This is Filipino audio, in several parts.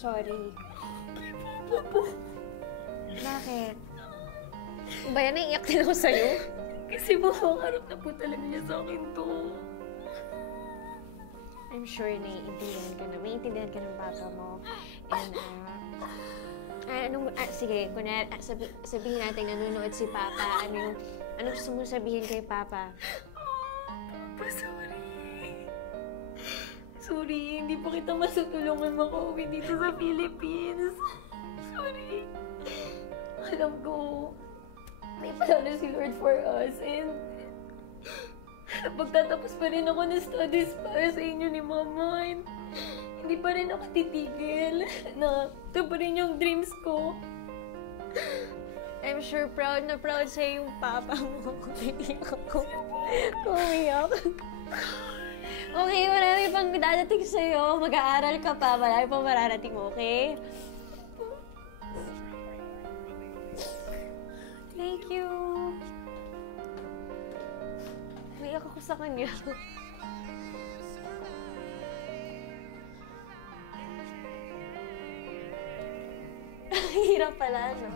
sorry. Bakit? Ba yan, naiiyak din ako sa'yo? Kasi mapangarap na po talaga niya sa akin to. I'm sure naiintindihan ka na. Maiintindihan ka ng papa mo. And, sige, sabihin natin nanonood si Papa. Anong gusto mo sabihin kay Papa? Papa, sorry. Sorry, hindi pa kita masutulungan makauwi dito sa Philippines. Sorry. Alam ko, may plano si Lord for us and pagtatapos pa rin ako ng studies para sa inyo ni Mama. And hindi pa rin ako titigil na ito pa rin yung dreams ko. I'm sure proud na proud sa'yo yung papa mo. Hindi ako umiyak. Okay, marami pang dadating sa'yo. Mag-aaral ka pa. Marami pang mararating mo, okay? Thank you. Umiyak ako sa kanya. Hirap pala, no?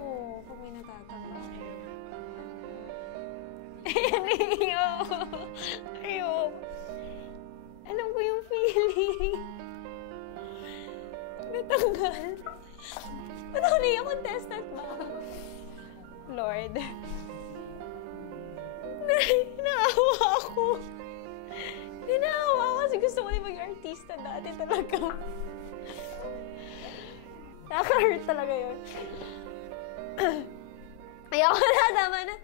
Oo, kung may natatawa. Ayan, ayoko. Alam ko yung feeling. Natanggal. Ba't ako naiyak contestant ba? Lord. Naawa ako. Naawa ako kasi gusto ko din mag-artista dati talaga. Nakaka-hurt talaga yun. Ayaw ko na, tama na.